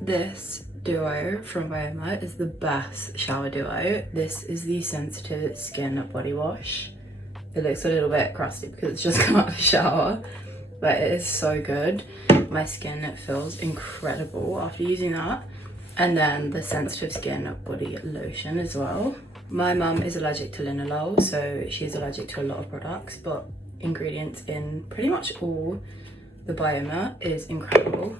This duo from Vioma is the best shower duo. This is the Sensitive Skin Body Wash. It looks a little bit crusty because it's just come out of the shower, but it is so good. My skin feels incredible after using that. And then the Sensitive Skin Body Lotion as well. My mum is allergic to linalool, so she's allergic to a lot of products, but ingredients in pretty much all the Vioma is incredible.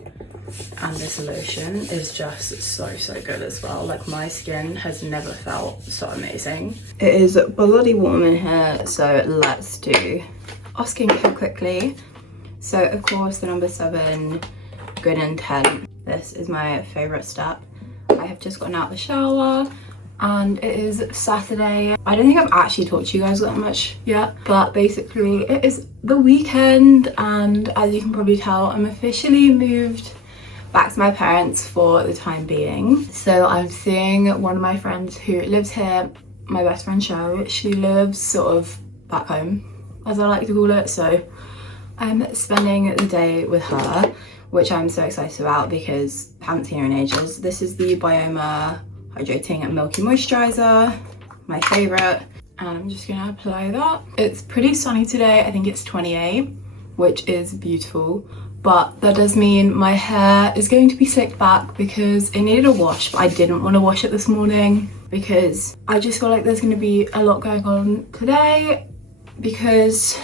And this lotion is just so good as well. Like, my skin has never felt so amazing. It is bloody warm in here, so let's do our skincare quickly. So of course the number 7 good intent. This is my favorite step. I have just gotten out of the shower and it is Saturday. I don't think I've actually talked to you guys that much yet, but basically it is the weekend, and as you can probably tell, I'm officially moved back to my parents for the time being. So I'm seeing one of my friends who lives here, my best friend Cheryl. She lives sort of back home, as I like to call it, so I'm spending the day with her, which I'm so excited about because I haven't seen her in ages. This is the Vioma Hydrating Milky Moisturizer, my favourite, and I'm just gonna apply that. It's pretty sunny today. I think it's 28, which is beautiful, but that does mean my hair is going to be slicked back because it needed a wash, but I didn't want to wash it this morning because I just feel like there's going to be a lot going on today because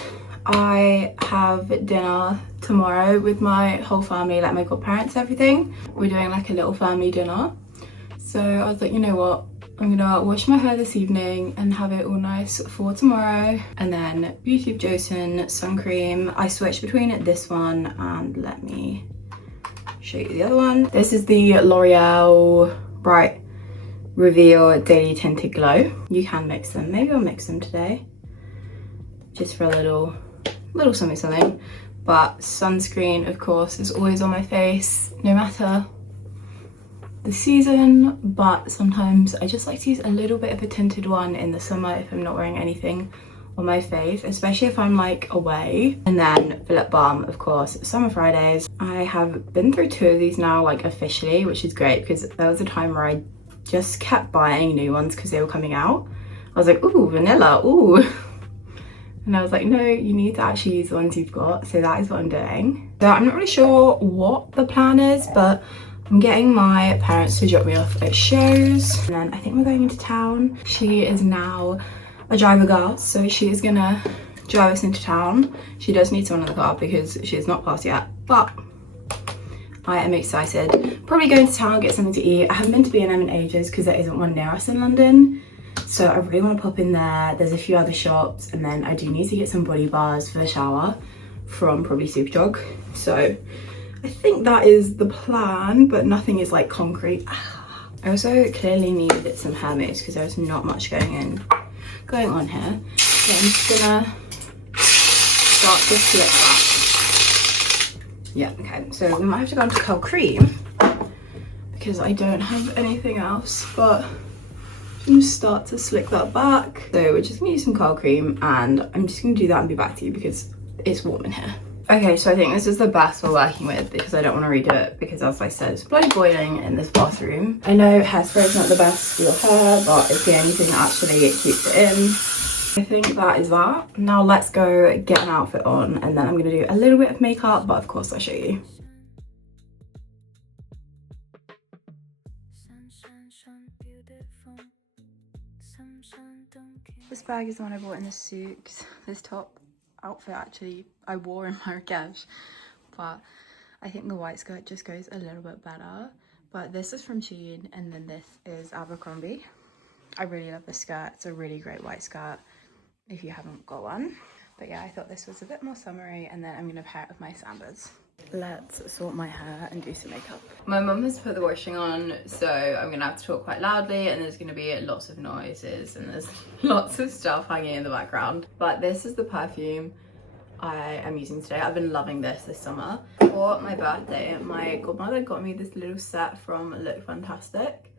I have dinner tomorrow with my whole family, like my godparents, everything. We're doing like a little family dinner. So I was like, you know what? I'm gonna wash my hair this evening and have it all nice for tomorrow. And then Beauty of Joseon sun cream. I switched between this one and let me show you the other one. This is the L'Oreal Bright Reveal Daily Tinted Glow. You can mix them. Maybe I'll mix them today, just for a little something. But sunscreen, of course, is always on my face, no matter the season, but sometimes I just like to use a little bit of a tinted one in the summer if I'm not wearing anything on my face, especially if I'm like away. And then for lip balm, of course, Summer Fridays. I have been through 2 of these now, like officially, which is great because there was a time where I just kept buying new ones because they were coming out. I was like, ooh, vanilla, ooh. And I was like, no, you need to actually use the ones you've got. So that is what I'm doing. So I'm not really sure what the plan is, but I'm getting my parents to drop me off at shows, and then I think we're going into town. She is now a driver girl, so she is gonna drive us into town. She does need someone in the car because she has not passed yet, but I am excited. Probably going to town, get something to eat. I haven't been to B&M in ages because there isn't one near us in London, so I really want to pop in there. There's a few other shops, and then I do need to get some body bars for the shower from probably Superdrug. So I think that is the plan, but nothing is like concrete. I also clearly needed some hair moves because there's not much going on here. So I'm just gonna start to flip that. Yeah, okay. So we might have to go on to curl cream because I don't have anything else, but I'm gonna start to slick that back. So we're just gonna use some curl cream, and I'm just gonna do that and be back to you because it's warm in here. Okay, so I think this is the best we're working with because I don't want to redo it because, as I said, it's bloody boiling in this bathroom. I know hairspray is not the best for your hair, but it's the only thing that actually keeps it in. I think that is that. Now let's go get an outfit on, and then I'm going to do a little bit of makeup, but of course I'll show you. This bag is the one I bought in the souks. This top outfit actually I wore in Marrakesh, but I think the white skirt just goes a little bit better. But this is from Shein, and then this is Abercrombie. I really love this skirt. It's a really great white skirt if you haven't got one. But yeah, I thought this was a bit more summery, and then I'm gonna pair it with my Sambas. Let's sort my hair and do some makeup. My mum has put the washing on, so I'm gonna have to talk quite loudly, and there's gonna be lots of noises and there's lots of stuff hanging in the background. But this is the perfume I am using today. I've been loving this summer. For my birthday, my godmother got me this little set from Look Fantastic,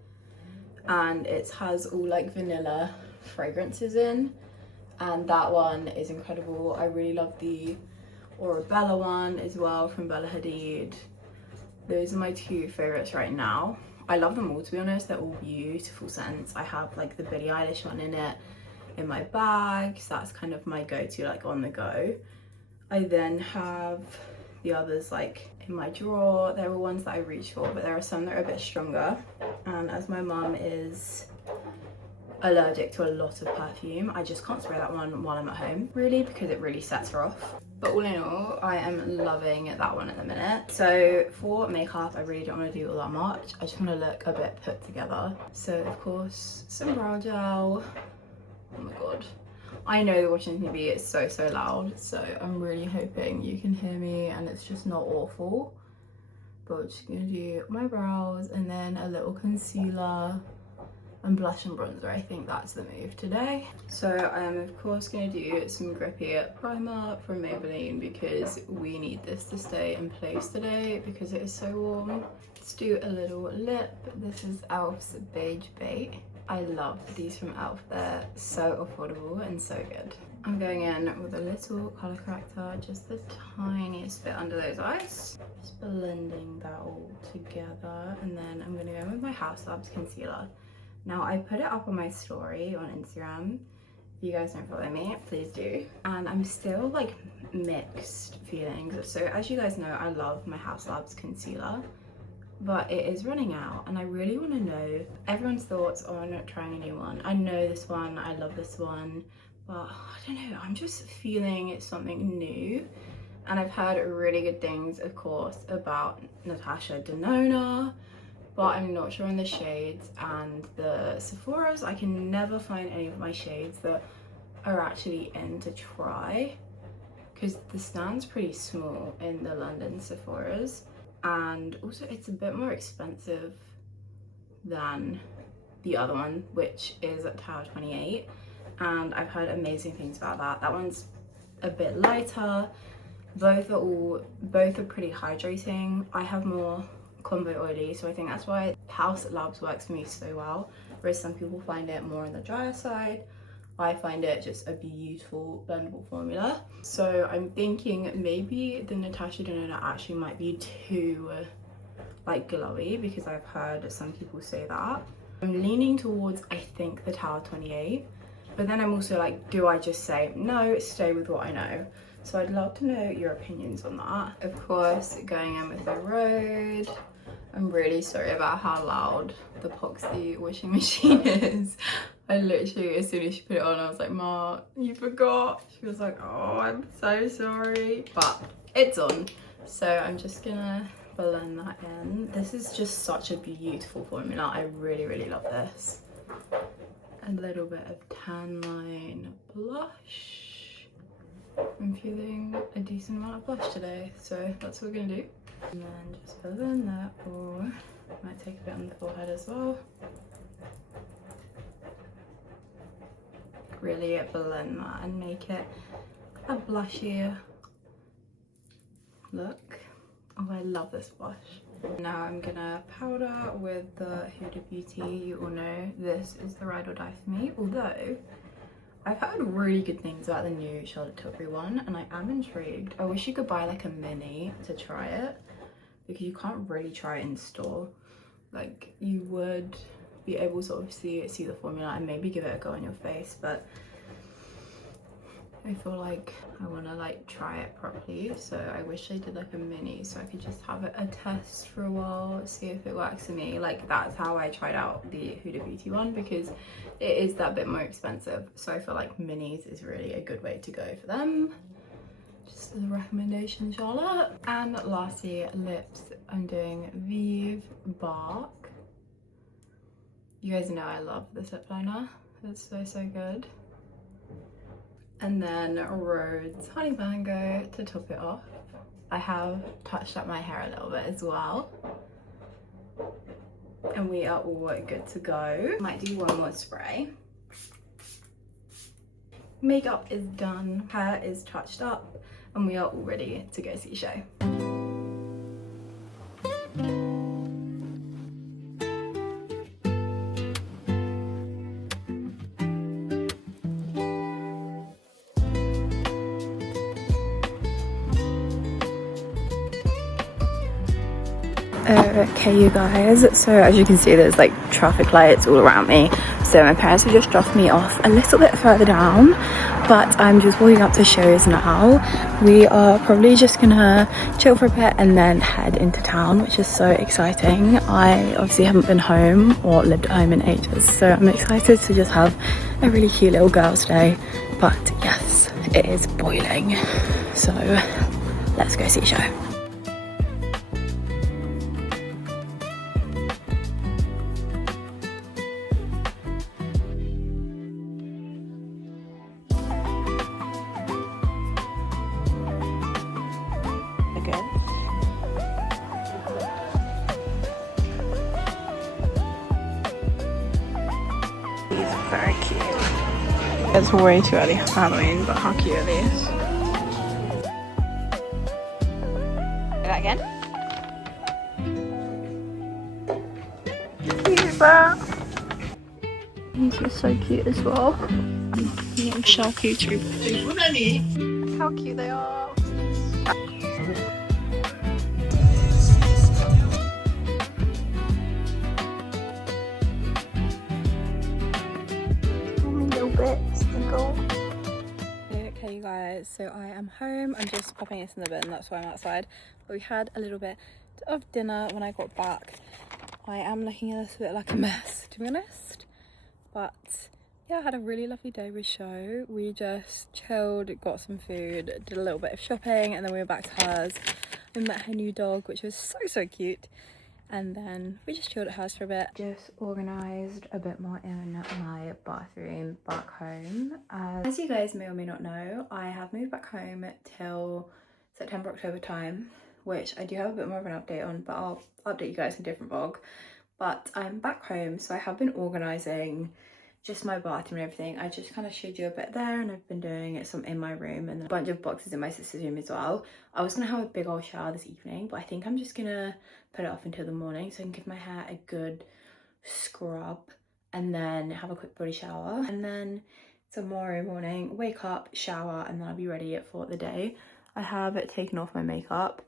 and it has all like vanilla fragrances in, and that one is incredible. I really love the Bella one as well from Bella Hadid. Those are my two favorites right now. I love them all, to be honest. They're all beautiful scents. I have like the Billie Eilish one in it in my bag, so that's kind of my go-to, like on the go. I then have the others like in my drawer. There are ones that I reach for, but there are some that are a bit stronger. And as my mum is allergic to a lot of perfume, I just can't spray that one while I'm at home, really, because it really sets her off. But all in all, I am loving that one at the minute. So for makeup, I really don't want to do all that much. I just want to look a bit put together. So of course, some brow gel. Oh my god. I know the Washington TV is so loud, so I'm really hoping you can hear me and it's just not awful. But I'm just gonna do my brows and then a little concealer and blush and bronzer. I think that's the move today. So I am of course going to do some grippy primer from Maybelline because we need this to stay in place today because it is so warm. Let's do a little lip. This is e.l.f.'s Beige Bait. I love these from e.l.f. They're so affordable and so good. I'm going in with a little colour corrector, just the tiniest bit under those eyes. Just blending that all together, and then I'm going to go in with my House Labs concealer. Now I put it up on my story on Instagram. If you guys don't follow me, please do. And I'm still like mixed feelings. So as you guys know, I love my House Labs concealer, but it is running out and I really want to know everyone's thoughts on trying a new one. I know this one, I love this one, but I don't know, I'm just feeling something new. And I've heard really good things, of course, about Natasha Denona, but I'm not sure on the shades, and the Sephora's, I can never find any of my shades that are actually in to try, because the stand's pretty small in the London Sephora's, and also it's a bit more expensive than the other one, which is at Tower 28, and I've heard amazing things about that. That one's a bit lighter. Both are pretty hydrating. I have more combo oily, so I think that's why House Labs works for me so well, whereas some people find it more on the drier side. I find it just a beautiful blendable formula. So I'm thinking maybe the Natasha Denona actually might be too like glowy, because I've heard some people say that. I'm leaning towards, I think, the Tower 28, but then I'm also like, do I just say no, stay with what I know? So I'd love to know your opinions on that. Of course, going in with the Road. I'm really sorry about how loud the Poxy washing machine is. I literally, as soon as she put it on, I was like, Ma, you forgot. She was like, oh, I'm so sorry. But it's on. So I'm just gonna blend that in. This is just such a beautiful formula. I really love this. A little bit of tan line blush. I'm feeling a decent amount of blush today, so that's what we're gonna do. And then just blend that, or might take a bit on the forehead as well. Really blend that and make it a blushier look. Oh, I love this blush. Now I'm gonna powder with the Huda Beauty. You all know this is the ride or die for me, although I've heard really good things about the new Charlotte Tilbury one, and I am intrigued. I wish you could buy like a mini to try it, because you can't really try it in store. Like, you would be able to obviously see the formula and maybe give it a go on your face, but I feel like I want to like try it properly, so I wish I did like a mini so I could just have a test for a while, see if it works for me. Like, that's how I tried out the Huda Beauty one, because it is that bit more expensive, so I feel like minis is really a good way to go for them. Just as a recommendation, Charlotte. And lastly, lips. I'm doing Vive Bark. You guys know I love this lip liner. It's so good. And then Rhodes Honey Mango to top it off. I have touched up my hair a little bit as well. And we are all good to go. Might do one more spray. Makeup is done, hair is touched up, and we are all ready to go see a show. Okay, you guys, so as you can see, there's like traffic lights all around me. So my parents have just dropped me off a little bit further down, but I'm just walking up to shows now. We are probably just gonna chill for a bit and then head into town, which is so exciting. I obviously haven't been home or lived at home in ages, so I'm excited to just have a really cute little girls' day. But yes, it is boiling, so let's go see a show. Very cute. It's way too early for Halloween, but how cute are these? Say that again. These are so cute as well. Little charcuterie boards. How cute they are. Okay you guys, so I am home. I'm just popping this in the bin, that's why I'm outside. But we had a little bit of dinner when I got back. I am looking a little bit like a mess, to be honest. But yeah, I had a really lovely day with Show. We just chilled, got some food, did a little bit of shopping, and then we were back to hers. We met her new dog, which was so cute. And then we just chilled at hers for a bit. Just organised a bit more in my bathroom back home. As you guys may or may not know, I have moved back home till September, October time, which I do have a bit more of an update on, but I'll update you guys in a different vlog. But I'm back home, so I have been organising just my bathroom and everything. I just kind of showed you a bit there, and I've been doing some in my room and a bunch of boxes in my sister's room as well. I was gonna have a big old shower this evening, but I think I'm just gonna put it off until the morning so I can give my hair a good scrub and then have a quick body shower, and then tomorrow morning wake up, shower, and then I'll be ready for the day. I have taken off my makeup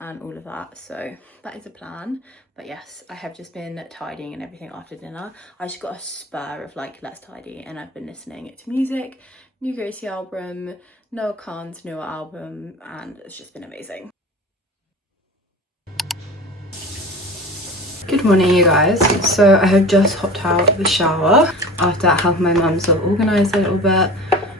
and all of that, so that is a plan. But yes, I have just been tidying and everything after dinner. I just got a spur of like, let's tidy, and I've been listening to music, new Gracie album, Noah Khan's newer album, and it's just been amazing. Good morning you guys. So I have just hopped out of the shower after helping my mum sort of organise a little bit.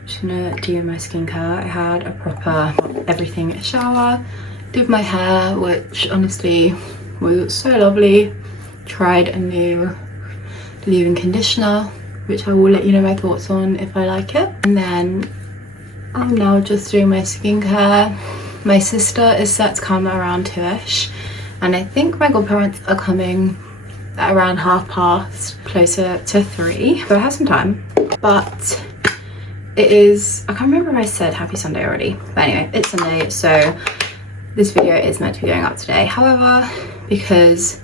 Just gonna do my skincare. I had a proper everything shower, did my hair, which honestly was so lovely. Tried a new leave-in conditioner, which I will let you know my thoughts on if I like it. And then I'm now just doing my skincare. My sister is set to come around 2ish, and I think my godparents are coming at around past, closer to 3. So I have some time, but it is, I can't remember if I said happy Sunday already, but anyway, it's Sunday, so this video is meant to be going up today. However, because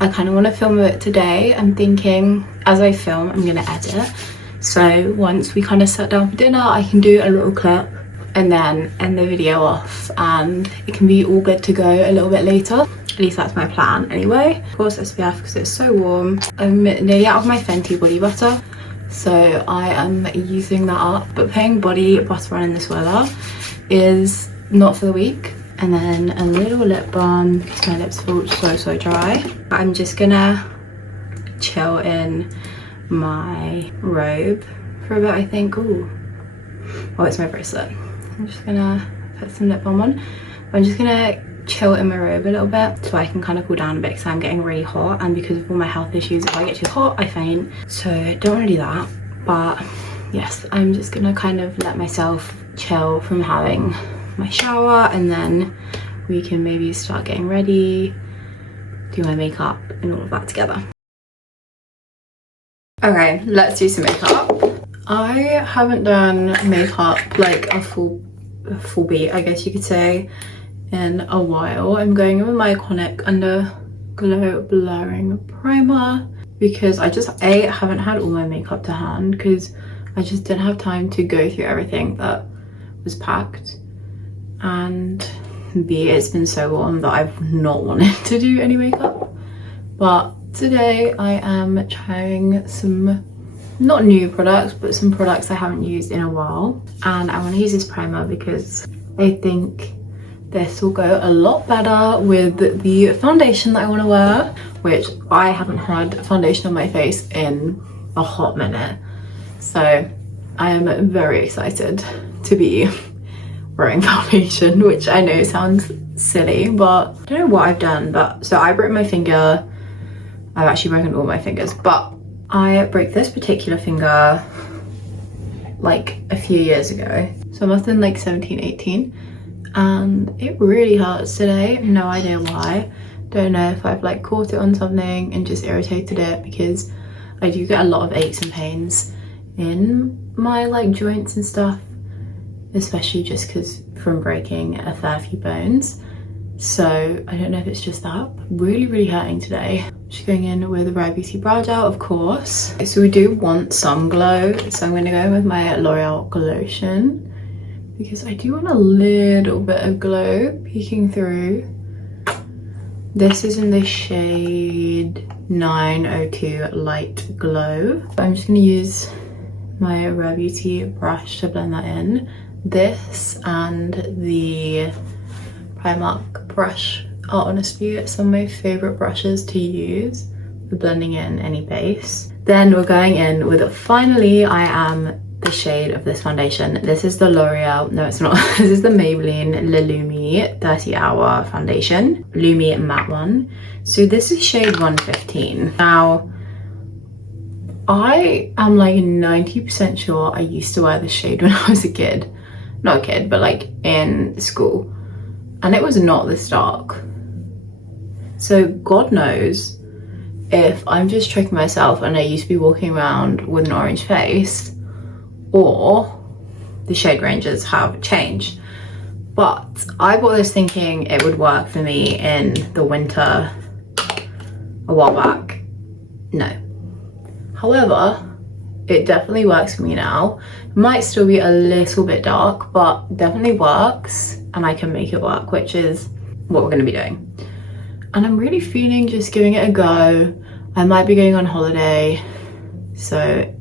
I kind of want to film it today, I'm thinking as I film, I'm going to edit. So once we kind of sat down for dinner, I can do a little clip and then end the video off, and it can be all good to go a little bit later. At least that's my plan anyway. Of course, SPF because it's so warm. I'm nearly out of my Fenty body butter, so I am using that up. But putting body butter on in this weather is not for the weak. And then a little lip balm because my lips feel so dry. I'm just gonna chill in my robe for a bit, I think. Ooh, oh, it's my bracelet. I'm just gonna put some lip balm on. I'm just gonna chill in my robe a little bit so I can kind of cool down a bit because I'm getting really hot, and because of all my health issues, if I get too hot I faint, so don't want to do that. But yes, I'm just gonna kind of let myself chill from having my shower, and then we can maybe start getting ready, do my makeup and all of that together. Okay, let's do some makeup. I haven't done makeup like a full beat, I guess you could say, in a while. I'm going in with my iconic Underglow Blurring Primer because I just haven't had all my makeup to hand because I just didn't have time to go through everything that was packed. And B, it's been so warm that I've not wanted to do any makeup. But today I am trying some, not new products, but some products I haven't used in a while. And I want to use this primer because I think this will go a lot better with the foundation that I want to wear, which I haven't had foundation on my face in a hot minute. So I am very excited to be wearing foundation, which I know sounds silly, but I don't know what I've done. But so I broke my finger. I've actually broken all my fingers, but I broke this particular finger like a few years ago. So I must have been like 17, 18. And it really hurts today. No idea why. Don't know if I've like caught it on something and just irritated it, because I do get a lot of aches and pains in my like joints and stuff, especially just because from breaking a fair few bones. So I don't know if it's just that, but really hurting today. Just going in with the Rare Beauty Brow Gel, of course. So we do want some glow, so I'm going to go in with my L'Oreal Glotion, because I do want a little bit of glow peeking through. This is in the shade 902 Light Glow. I'm just going to use my Rare Beauty brush to blend that in. This and the Primark brush are honestly some of my favourite brushes to use for blending in any base. Then we're going in with, finally, I am the shade of this foundation. This is the L'Oreal, no it's not, this is the Maybelline Le Lumi 30 Hour Foundation, Lumi Matte one. So this is shade 115. Now, I am like 90% sure I used to wear this shade when I was a kid. Not a kid, but like in school. And it was not this dark. So God knows if I'm just tricking myself and I used to be walking around with an orange face, or the shade ranges have changed. But I bought this thinking it would work for me in the winter a while back. No. However, it definitely works for me now. It might still be a little bit dark, but definitely works, and I can make it work, which is what we're going to be doing. And I'm really feeling just giving it a go. I might be going on holiday, so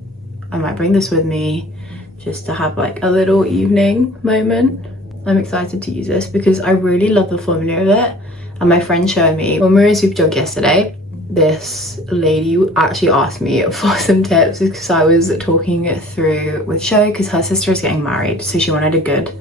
I might bring this with me just to have like a little evening moment. I'm excited to use this because I really love the formula of it. And my friend showed me, when we were in Superdrug yesterday, this lady actually asked me for some tips because I was talking it through with Sho, because her sister is getting married, so she wanted a good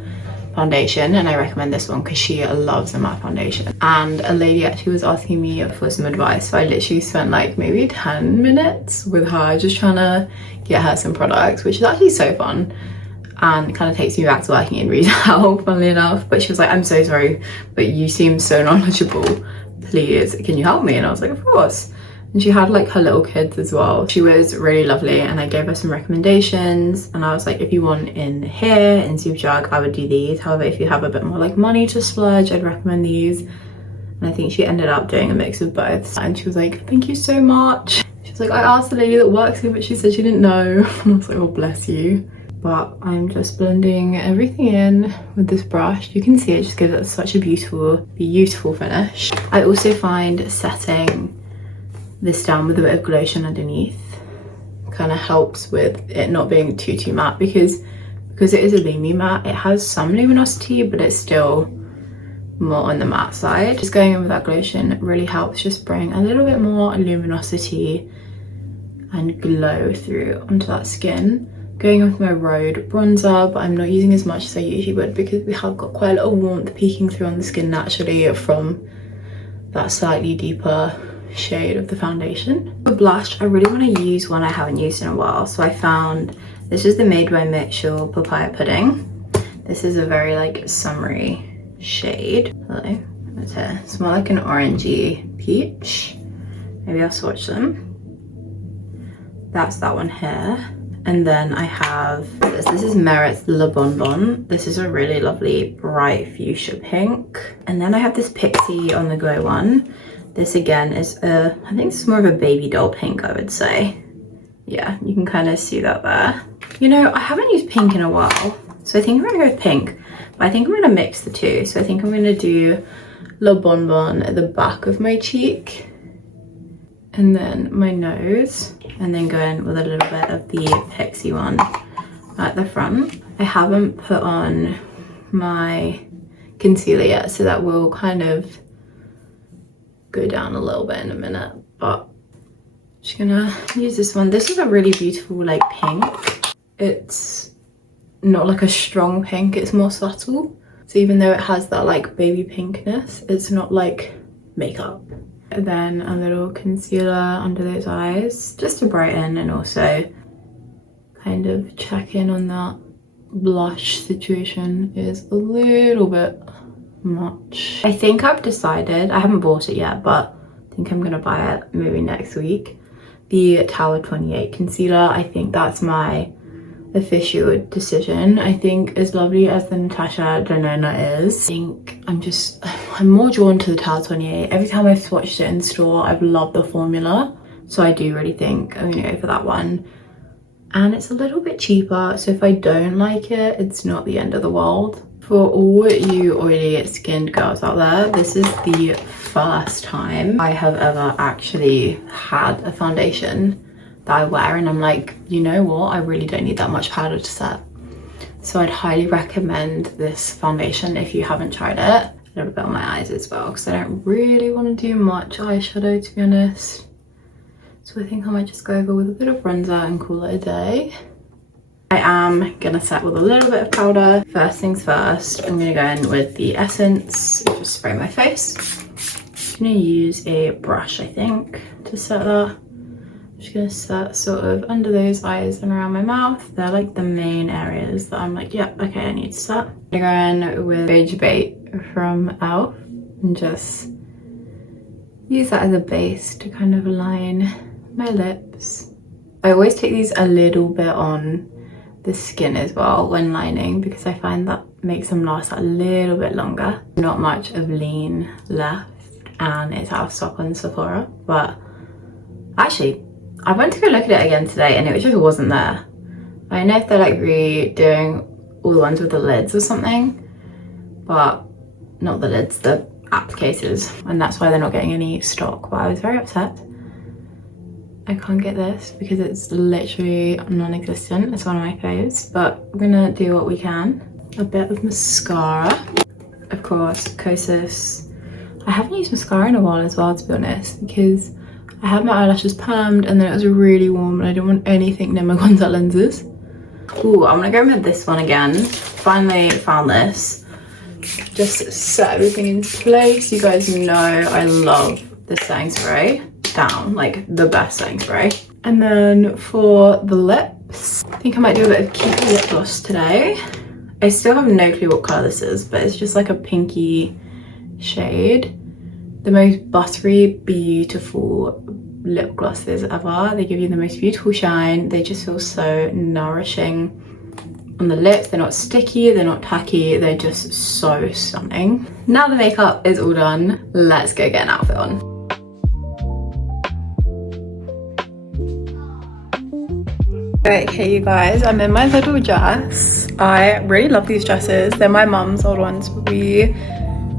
foundation, and I recommend this one because she loves a matte foundation. And a lady actually was asking me for some advice, so I literally spent like maybe 10 minutes with her just trying to get her some products, which is actually so fun and kind of takes me back to working in retail, funnily enough. But she was like, I'm so sorry, but you seem so knowledgeable, please can you help me? And I was like, of course. And she had like her little kids as well. She was really lovely, and I gave her some recommendations, and I was like, if you want in here in Superdrug, I would do these. However, if you have a bit more like money to splurge, I'd recommend these. And I think she ended up doing a mix of both. And she was like, thank you so much. She was like, I asked the lady that works here, but she said she didn't know. And I was like, oh bless you. But I'm just blending everything in with this brush. You can see it just gives it such a beautiful finish. I also find setting this down with a bit of glotion underneath kind of helps with it not being too matte, because it is a Lumi matte, it has some luminosity, but it's still more on the matte side. Just going in with that glotion really helps just bring a little bit more luminosity and glow through onto that skin. Going with my Rhode bronzer, but I'm not using as much as I usually would because we have got quite a little warmth peeking through on the skin naturally from that slightly deeper shade of the foundation. For blush, I really want to use one I haven't used in a while, so I found this is the Made by Mitchell Papaya Pudding. This is a very like summery shade. Hello, it's here. It's more like an orangey peach. Maybe I'll swatch them. That's that one here. And then I have this. This is Merit's Le Bonbon. This is a really lovely bright fuchsia pink. And then I have this Pixie on the Go one. This again is a, I think it's more of a baby doll pink, I would say. Yeah, you can kind of see that there. You know, I haven't used pink in a while, So I think I'm gonna go with pink, but I think I'm gonna mix the two. So I think I'm gonna do Le Bonbon at the back of my cheek and then my nose, and then go in with a little bit of the Pixie one at the front. I haven't put on my concealer yet, so that will kind of go down a little bit in a minute, but I'm just gonna use this one. This is a really beautiful like pink. It's not like a strong pink, it's more subtle. So even though it has that like baby pinkness, it's not like makeup. And then a little concealer under those eyes just to brighten, and also kind of check in on that blush situation is a little bit much. I think I've decided, I haven't bought it yet, but I think I'm gonna buy it maybe next week, the Tower 28 concealer. I think that's my official decision. I think as lovely as the Natasha Denona is, I think I'm more drawn to the Tower 28. Every time I've swatched it in store, I've loved the formula, so I do really think I'm gonna go for that one. And it's a little bit cheaper, so if I don't like it, it's not the end of the world. For all you oily skinned girls out there, this is the first time I have ever actually had a foundation that I wear and I'm like, you know what, I really don't need that much powder to set. So I'd highly recommend this foundation if you haven't tried it. A little bit on my eyes as well, because I don't really want to do much eyeshadow, to be honest. So I think I might just go over with a bit of bronzer and call it a day. I am gonna set with a little bit of powder. First things first, I'm gonna go in with the essence, just spray my face. I'm gonna use a brush, I think, to set that. I'm just gonna set sort of under those eyes and around my mouth. They're like the main areas that I'm like, yeah, okay, I need to set. I'm gonna go in with Beige Bait from e.l.f. and just use that as a base to kind of align my lips. I always take these a little bit on the skin as well when lining, because I find that makes them last a little bit longer. Not much of lean left, and it's out of stock on Sephora, but actually I went to go look at it again today and it just wasn't there. I don't know if they're like redoing all the ones with the lids or something, but not the lids, the applicators, and that's why they're not getting any stock. But I was very upset. I can't get this because it's literally non-existent. It's one of my faves, but we're gonna do what we can. A bit of mascara, of course, Cosy. I haven't used mascara in a while as well, to be honest, because I had my eyelashes permed and then it was really warm and I didn't want anything near my contact lenses. Ooh, I'm gonna go with this one again. Finally found this. Just set everything in place. You guys know I love this setting spray. Down, like the best setting spray. And then for the lips, I think I might do a bit of cute lip gloss today. I still have no clue what colour this is, but it's just like a pinky shade. The most buttery, beautiful lip glosses ever. They give you the most beautiful shine. They just feel so nourishing on the lips. They're not sticky, they're not tacky, they're just so stunning. Now the makeup is all done, let's go get an outfit on. Okay, you guys, I'm in my little dress. I really love these dresses. They're my mum's old ones. We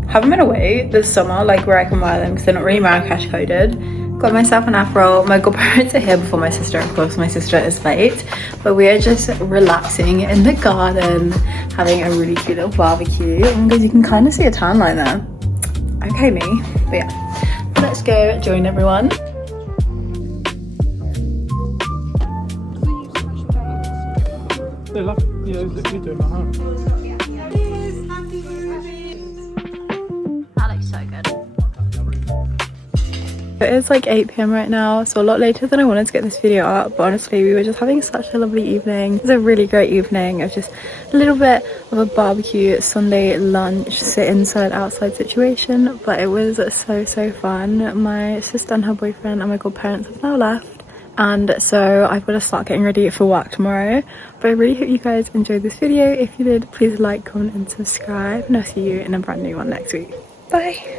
haven't been away this summer, like where I can wear them because they're not really Marrakesh coded. Got myself an afro. My godparents are here before my sister. Of course, my sister is late, but we are just relaxing in the garden, having a really cute little barbecue. And because you can kind of see a tan line there. Okay, me. But yeah, let's go join everyone. They love it. Yeah, you do them at home. That looks so good. It is like 8 p.m. right now, so a lot later than I wanted to get this video up, but honestly we were just having such a lovely evening. It was a really great evening of just a little bit of a barbecue Sunday lunch, sit inside outside situation, but it was so fun. My sister and her boyfriend and my godparents have now left, and so I've got to start getting ready for work tomorrow. But I really hope you guys enjoyed this video. If you did, please like, comment and subscribe, and I'll see you in a brand new one next week. Bye.